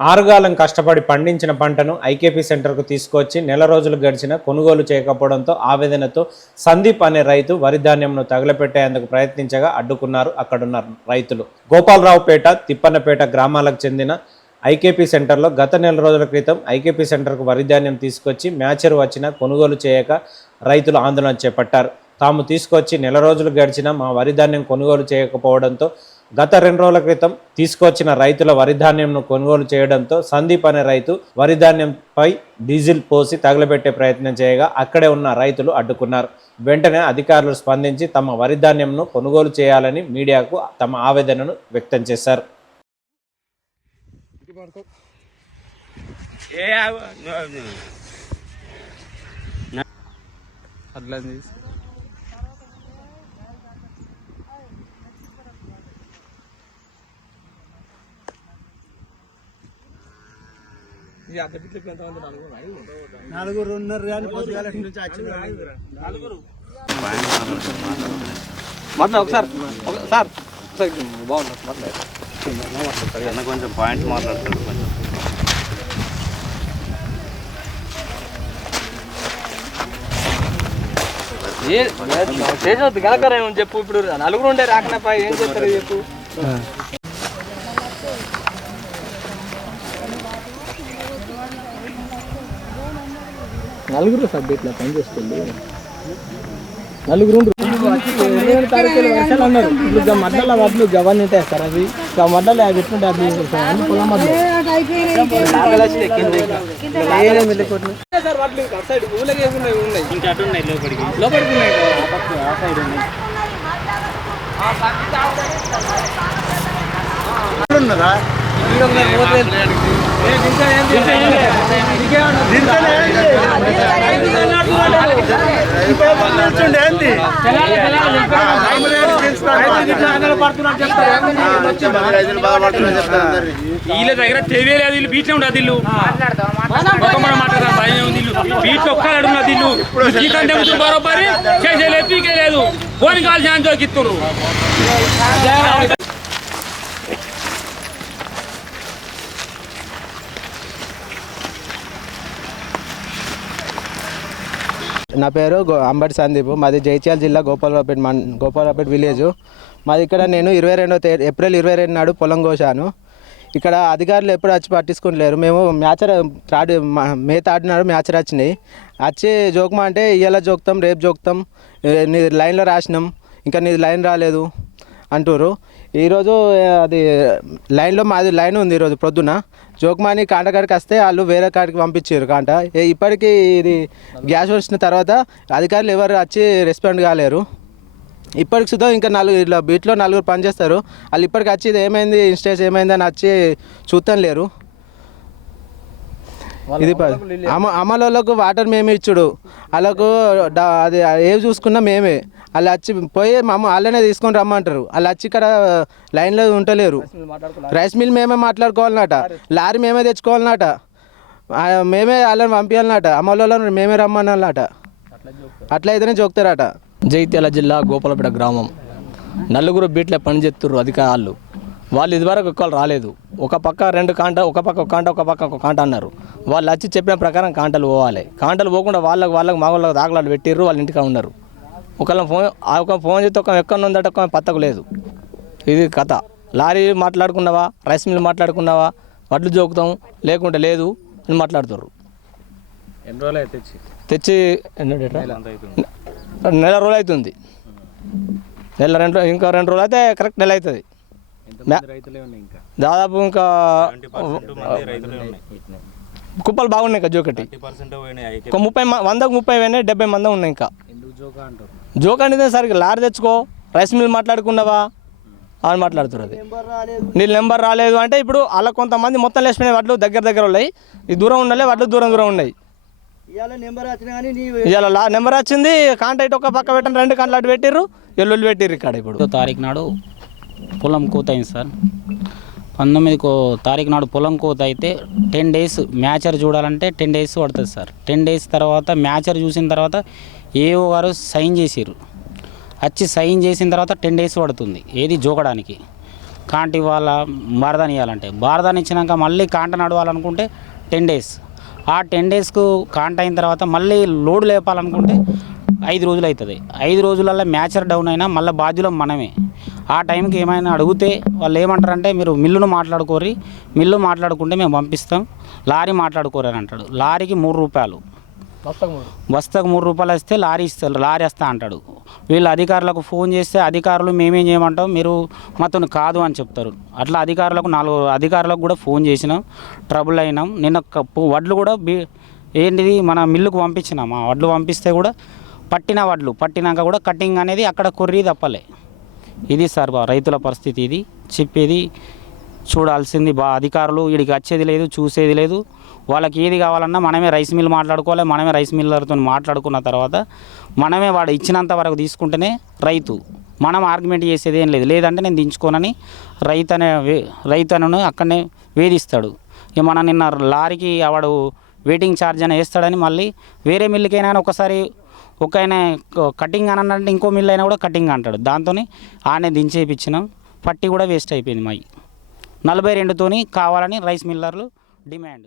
ఆరుగాలం కష్టపడి పండించిన పంటను ఐకేపీ సెంటర్కు తీసుకొచ్చి నెల రోజులు గడిచిన కొనుగోలు చేయకపోవడంతో ఆవేదనతో సందీప్ అనే రైతు వరి ధాన్యంను తగలపెట్టేందుకు ప్రయత్నించగా అడ్డుకున్నారు అక్కడున్న రైతులు. గోపాలరావుపేట, తిప్పన్నపేట గ్రామాలకు చెందిన ఐకేపీ సెంటర్లో గత నెల రోజుల క్రితం ఐకేపీ సెంటర్కు వరి ధాన్యం తీసుకొచ్చి మ్యాచర్ వచ్చినా కొనుగోలు చేయక రైతులు ఆందోళన చేపట్టారు. తాము తీసుకొచ్చి నెల రోజులు గడిచినా మా వరి ధాన్యం కొనుగోలు చేయకపోవడంతో గత 2 రోజుల క్రితం తీసుకొచ్చిన రైతుల వరి ధాన్యంను కొనుగోలు చేయడంతో సందీప్ అనే రైతు వరి ధాన్యంపై డీజిల్ పోసి తగలబెట్టే ప్రయత్నం చేయగా అక్కడే ఉన్న రైతులు అడ్డుకున్నారు. వెంటనే అధికారులు స్పందించి తమ వరి ధాన్యంను కొనుగోలు చేయాలని మీడియాకు తమ ఆవేదనను వ్యక్తం చేశారు. నలుగురు ఉన్నారు కానీ పొద్దుగాల నుంచి మాట్లాడు ఒకసారి సార్ బాగుంటుంది మాట్లాడు కొంచెం పాయింట్ మాట్లాడతాడు కొంచెం చేసొద్దు కలకరా చెప్పు. ఇప్పుడు నలుగురు ఉండే రాకనపై ఏం చేస్తారు చెప్పు. నలుగురు సబ్జెక్ట్లో పనిచేస్తుంది. నలుగురు తారీఖులు వర్షాలు అన్నారు. ఇప్పుడు మడ్డల వడ్లు గవర్నమెంట్ వేస్తారు. అవి మడ్డలు అవి ఎట్లుంటే అది అన్ని పొలం వడ్లు సైడ్ ఊళ్ళకి ఉన్నాయి ఇంకా అటు ఉన్నాయి లోపలికి ఉన్నాయి ఆ సైడ్ ఉన్నాయి. ఉన్నదా వీళ్ళ దగ్గర తెలియలేదు. వీళ్ళు బీచ్లో ఉండదు. ఇల్లు మాట్లాడతారు భయం ఉంది. బీచ్ ఒక్కడు ఉన్నది. ఇల్లు చీకంటే ముందు బరోబరి చేసేలేదు పీకేలేదు. ఫోన్ కాల్ ఛాన్స్ దొరికిస్తున్నారు. నా పేరు అంబటి సందీప్. మాది జైత్యాల జిల్లా గోపాలరావుపేట విలేజ్. మాది ఇక్కడ నేను ఏప్రిల్ 22 నాడు పొలం కోసాను. ఇక్కడ అధికారులు ఎప్పుడు వచ్చి పట్టించుకోలేరు. మేము మే 3 నాడు మ్యాచర్ వచ్చినాయి. వచ్చి జోకమా అంటే ఇవాళ జోకుతాం, రేపు జోకుతాం, నీ లైన్లో రాసినాం, ఇంకా నీ లైన్ రాలేదు అంటారు. ఈరోజు అది మాది లైన్ ఉంది. ఈరోజు ప్రొద్దున జోకుమాని కాంట కాడికి వస్తే వాళ్ళు వేరే కాడికి పంపించారు కాంట. ఇప్పటికీ ఇది గ్యాస్ వచ్చిన తర్వాత అధికారులు ఎవరు వచ్చి రెస్పాండ్ కాలేరు. ఇప్పటికి సుధా ఇంకా ఇట్లా బీట్లో 4 పనిచేస్తారు. వాళ్ళు ఇప్పటికి వచ్చి ఇది ఏమైంది, ఇన్స్టేజ్ ఏమైందని వచ్చి చూస్తాను లేరు. ఇది అమలులకు వాటర్ మేమే ఇచ్చుడు, వాళ్ళకు అది ఏవి చూసుకున్నా మేమే. వాళ్ళు వచ్చి పోయి వాళ్ళనే తీసుకొని రమ్మంటారు. వాళ్ళు వచ్చి ఇక్కడ లైన్లో ఉంటలేరు. రైస్ మిల్ మేమే మాట్లాడుకోవాలన్నట, లారీ మేమే తెచ్చుకోవాలన్నట, మేమే వాళ్ళని పంపించాలన్నట, అమలు మేమే రమ్మన్నట. అట్లయితేనే జోకుతారట. జైత్యాల జిల్లా గోపాలపేట గ్రామం. నలుగురు బీట్ల పనిచేస్తున్నారు అధికారులు. వాళ్ళు ఇదివరకు ఒక్కరు రాలేదు. ఒక పక్క 2 కాంట, ఒక పక్క ఒక కాంట, ఒక పక్క ఒక కాంట అన్నారు. వాళ్ళు వచ్చి చెప్పిన ప్రకారం కాంటలు పోవాలి. కాంటలు పోకుండా వాళ్ళకు మాగోళ్ళకి దాఖలాలు పెట్టిర్రు. వాళ్ళ ఇంటికి ఉన్నారు. ఒక ఫోన్ చేస్తే ఒక ఎక్కడ ఉందట, ఒక పత్తకు లేదు. ఇది కథ. లారీ మాట్లాడుకున్నావా, రైస్ మిల్ మాట్లాడుకున్నావా, వడ్లు జోకుతాం లేకుంటే లేదు అని మాట్లాడుతారు. ఎన్ని రోజులు అయితే తెచ్చి నెల రోజులు అవుతుంది. ఇంకా 2 రోజులు అయితే కరెక్ట్ నెల అవుతుంది. దాదాపు ఇంకా కుప్పలు బాగున్నాయి. ఇంకా జోకటి 100కు 30 పోయినాయి, 70 మంది ఉన్నాయి. ఇంకా జోక్ అనేది సరిగ్గా లారీ తెచ్చుకో, రైస్ మిల్ మాట్లాడుకున్నావా అని మాట్లాడుతున్నారు. అది నీ నెంబర్ రాలేదు అంటే ఇప్పుడు అలా కొంతమంది మొత్తం లేచిపోయినాయి. వడ్లు దగ్గర ఉన్నాయి. ఈ దూరం ఉండాలి, వడ్లు దూరం ఉన్నాయి. ఇవాళ నెంబర్ వచ్చింది. కాంటాక్ట్ ఒక పక్క పెట్టండి, 2 కాంటలు అటు పెట్టిర్రు, ఎల్లుల్లి పెట్టిర్రు. ఇక్కడ ఇప్పుడు తారీఖు నాడు పొలం కోత అయింది సార్. 19వ తారీఖు నాడు పొలం కోత అయితే 10 డేస్ మ్యాచర్ చూడాలంటే 10 డేస్ పడుతుంది సార్. 10 డేస్ తర్వాత మ్యాచర్ చూసిన తర్వాత ఏఓ గారు సైన్ చేసిర్రు. వచ్చి సైన్ చేసిన తర్వాత 10 డేస్ పడుతుంది ఏది జోకడానికి. కాంట ఇవ్వాలా బారదాని ఇవ్వాలంటే బారదాని ఇచ్చినాక మళ్ళీ కాంట నడవాలనుకుంటే 10 డేస్. ఆ 10 డేస్కు కాంట అయిన తర్వాత మళ్ళీ లోడ్ లేపాలనుకుంటే 5 రోజులు అవుతుంది. 5 రోజులలో మ్యాచర్ డౌన్ అయినా మళ్ళీ బాధ్యులం మనమే. ఆ టైంకి ఏమైనా అడిగితే వాళ్ళు ఏమంటారంటే మీరు మిల్లును మాట్లాడుకోరి, మిల్లు మాట్లాడుకుంటే మేము పంపిస్తాం, లారీ మాట్లాడుకోరు అని అంటాడు. లారీకి 3 రూపాయలు, బస్తాకు 3 రూపాయలు వస్తే లారీ ఇస్తారు, లారీ వస్తా అంటాడు. వీళ్ళు అధికారులకు ఫోన్ చేస్తే అధికారులు మేమేం చేయమంటాం, మీరు మాతో కాదు అని చెప్తారు. అట్లా అధికారులకు 4 అధికారులకు కూడా ఫోన్ చేసినాం, ట్రబుల్ అయినాం. నిన్న వడ్లు కూడా ఏంటిది మన మిల్లుకు పంపించినాం. ఆ వడ్లు పంపిస్తే కూడా పట్టినాక కూడా కటింగ్ అనేది అక్కడ కొర్రీ తప్పలే. ఇది సార్ రైతుల పరిస్థితి. ఇది చెప్పేది చూడాల్సింది అధికారులు వీడికి వచ్చేది లేదు, చూసేది లేదు. వాళ్ళకి ఏది కావాలన్నా మనమే రైస్ మిల్ మాట్లాడుకోవాలి. మనమే రైస్ మిల్లర్తో మాట్లాడుకున్న తర్వాత మనమే వాడు ఇచ్చినంత వరకు తీసుకుంటేనే రైతు. మనం ఆర్గ్యుమెంట్ చేసేది ఏం లేదు, లేదంటే నేను దించుకోనని రైతు అక్కడనే వేధిస్తాడు. ఇక మనం నిన్న లారీకి వాడు వెయిటింగ్ ఛార్జ్ అని వేస్తాడని మళ్ళీ వేరే మిల్లుకైనా ఒకసారి ఒక ఆయన కటింగ్ అని అంటే ఇంకో మిల్లు అయినా కూడా కటింగ్ అంటాడు. దాంతో ఆనే దించేపించినాం. పట్టి కూడా వేస్ట్ అయిపోయింది. 42తోని కావాలని రైస్ మిల్లర్లు డిమాండ్.